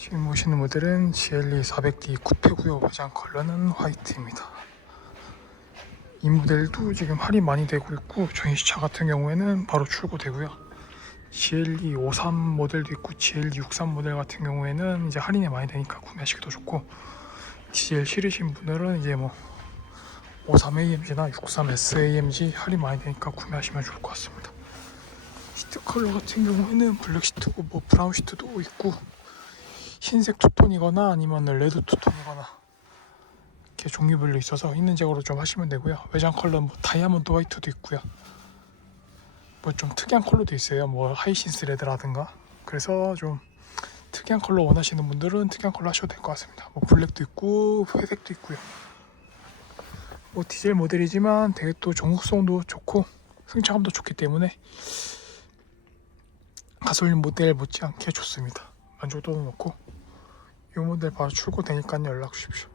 지금 보시는 모델은 GLE 400D 쿠페고요 화장 컬러는 화이트입니다. 이 모델도 지금 할인 많이 되고 있고 전시차 같은 경우에는 바로 출고되고요. GLE 53 모델도 있고 GLE 63 모델 같은 경우에는 이제 할인이 많이 되니까 구매하시기도 좋고 디젤 싫으신 분들은 이제 뭐 53AMG나 63SAMG 할인 많이 되니까 구매하시면 좋을 것 같습니다. 시트 컬러 같은 경우에는 블랙 시트고 뭐 브라운 시트도 있고 흰색 투톤이거나 아니면 레드 투톤이거나 이렇게 종류별로 있어서 있는 제거로 좀 하시면 되고요. 외장 컬러는 뭐 다이아몬드 화이트도 있고요. 뭐 좀 특이한 컬러도 있어요. 뭐 하이신스 레드라든가. 그래서 좀 특이한 컬러 원하시는 분들은 특이한 컬러 하셔도 될 것 같습니다. 뭐 블랙도 있고 회색도 있고요. 뭐 디젤 모델이지만 되게 또 전국성도 좋고 승차감도 좋기 때문에 가솔린 모델 못지않게 좋습니다. 만족도도 높고 이 모델 바로 출고되니까 연락 주십시오.